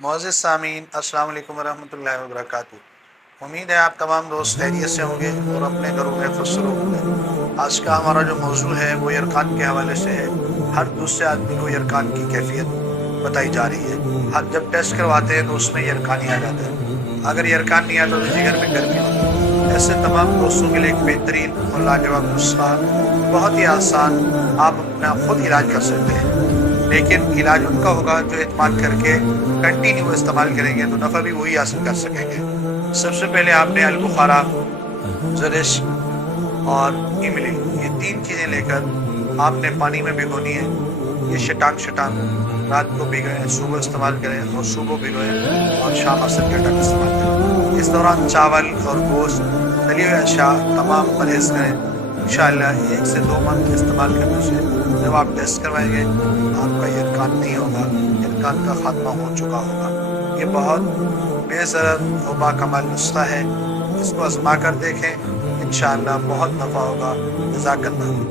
معزز سامعین، السلام علیکم ورحمۃ اللہ وبرکاتہ۔ امید ہے آپ تمام دوست خیریت سے ہوں گے اور اپنے گھروں میں خوشسرور ہوں گے۔ آج کا ہمارا جو موضوع ہے وہ یرقان کے حوالے سے ہے۔ ہر دوسرے آدمی کو یرقان کی کیفیت بتائی جا رہی ہے۔ ہر جب ٹیسٹ کرواتے ہیں تو اس میں یرقان ہی آ جاتا ہے۔ اگر یرقان نہیں آتا تو جگر میں گرمی ہوتی ہے۔ ایسے تمام دوستوں کے لیے ایک بہترین اور لاجواب نسخہ، بہت ہی آسان، آپ اپنا خود علاج کر سکتے ہیں، لیکن علاج ان کا ہوگا جو اعتماد کر کے کنٹینیو استعمال کریں گے تو نفع بھی وہی حاصل کر سکیں گے۔ سب سے پہلے آپ نے البخارا، زرش اور املی، یہ 3 چیزیں لے کر آپ نے پانی میں بھگونی ہے۔ یہ شٹان رات کو بھگوئیں، صبح استعمال کریں، اور صبح بھگوئیں اور شام عصر کے ٹائم استعمال کریں۔ اس دوران چاول اور گوشت، تلی ہوئے اشیاء تمام پرہیز کریں۔ انشاءاللہ 1 سے 2 منتھ استعمال کرنے سے جب آپ ٹیسٹ کروائیں گے آپ کا یرقان نہیں ہوگا، یرقان کا خاتمہ ہو چکا ہوگا۔ یہ بہت بے ضرر و باکمال نسخہ ہے، اس کو آزما کر دیکھیں، انشاءاللہ بہت نفع ہوگا۔ جزاک اللہ۔